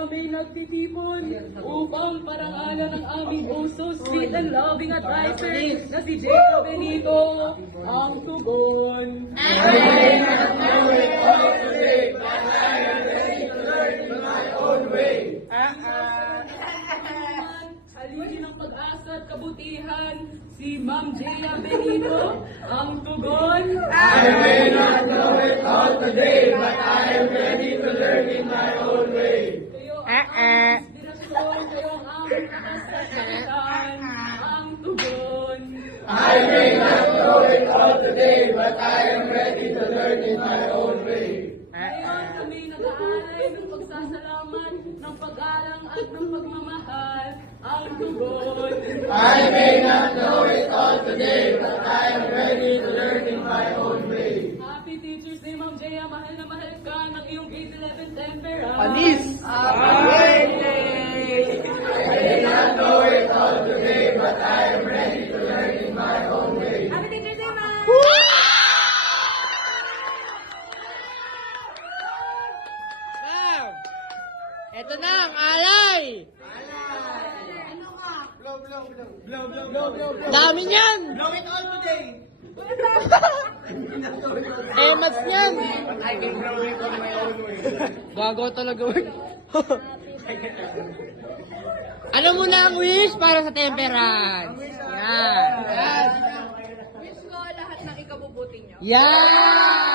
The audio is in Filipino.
kami nagtitipon upang parangalan ng aming uso, sweet and loving advisor na si Jacob Benito, ang tugon. Haligi ng pag-asa at kabutihan, si Ma'am Jaya Benito, ang tugon. I may not know it all today, but I am ready to learn in my own way. Kayo ang aming inspirasyon, kayo ang aming kasasakitan, ang tugon. I may not know it all today, but I am ready to learn in my own way. Ngayon kami nag-aalay ng pagsasalamat, ng pag-alang at ng pagmamahal, ang tugon. I may not know it all today, but I am ready to learn in my own way. Happy Teacher's Day, Ma'am Jaya. Mahal na mahal ka ng iyong grade 11 temperance. Panis! I may not know it all today, but I am ready to learn in my own way. Happy Teacher's Day, Ma'am! Ma'am, eto na ang alay! Dami niyan! Know it all today! Emas niyan! I can know it on my own way. Gago talaga. Ano muna ang wish para sa temperance? Yan. Wish ko lahat ng ikabubuti niyo. Yan!